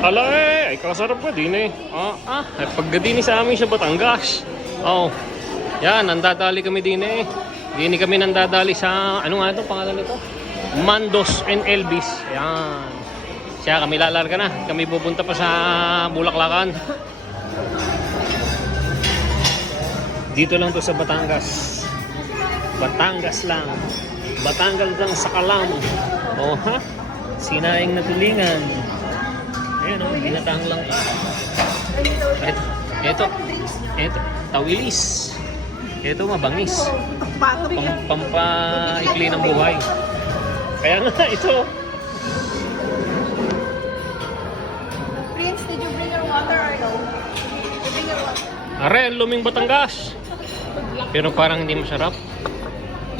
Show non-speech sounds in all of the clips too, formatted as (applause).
Ala eh, ay kasarap ka din eh. Ah, ah, ay paggadini sa amin sa Batangas. Oh, yan, nandadali kami din eh. Dini kami nandadali sa, ano nga ito, pangalan nito? Mandos and Elvis. Yan. Siya, kami lalarga na. Kami pupunta pa sa Bulaklakan. Dito lang to sa Batangas. Batangas lang. Batangas lang sa Kalam. Oh, ha? Sinaing na Ayan oh, ginatang lang. Ito, ito, ito, tawilis. Ito, mabangis. Pam, pampaikli ng buhay. Kaya nga, (laughs) ito. Prince, did you bring your water or no? You bring your water. Are, luming Batangas. Pero parang hindi masarap.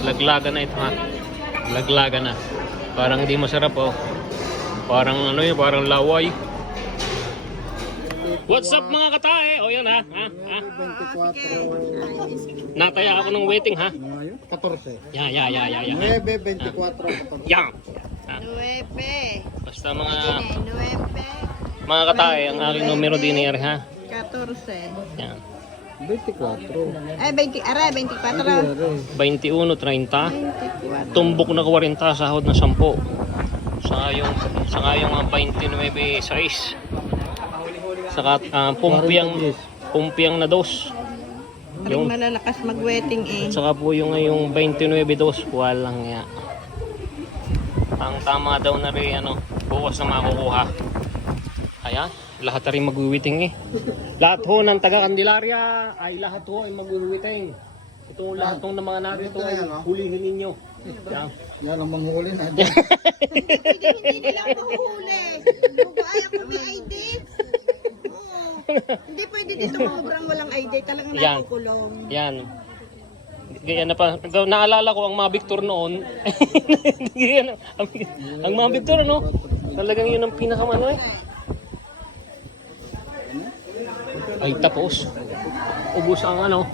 Laglaga na ito ha. Laglaga na. Parang hindi masarap oh. Parang ano yun, parang laway. What's up mga katae? O yan ha. ha? ha? 24. Nataya ako ng waiting ha. Ano yun? 14. Ya, ya, ya, ya, ya. 9, 24, 14. Yan. Ha? Nueve. Basta mga Nueve. mga katae, ang aking numero din ha. Catorce. Yan. 24. Eh, 20, ara, 24. 21, 30. 24. Tumbok na 40, sahod na 10. Sa ngayong, sa ngayong ah, 29, 6. Saka uh, pumpiang, pumpiang na dos. Ring Yung, malalakas mag-wetting eh. saka po yung ngayong 29 dos, walang ya. Ang tama daw na rin, ano, bukas na makukuha. Ayan, lahat na rin magwiwiting eh. Lahat ho ng taga Candelaria ay lahat ho ay magwiwiting. Ito lahat ng mga narito ay hulihin ninyo. Yan. Yan ang manghuli na. (laughs) Hindi, nila ako Hindi pwede dito sobrang walang ID. Talagang Yan. nakukulong. Yan. Kaya na pa, naalala ko ang mga Victor noon. (laughs) Yan, ang, ang mga Victor ano, talagang yun ang pinakamano eh. Ay tapos, ubos ang ano,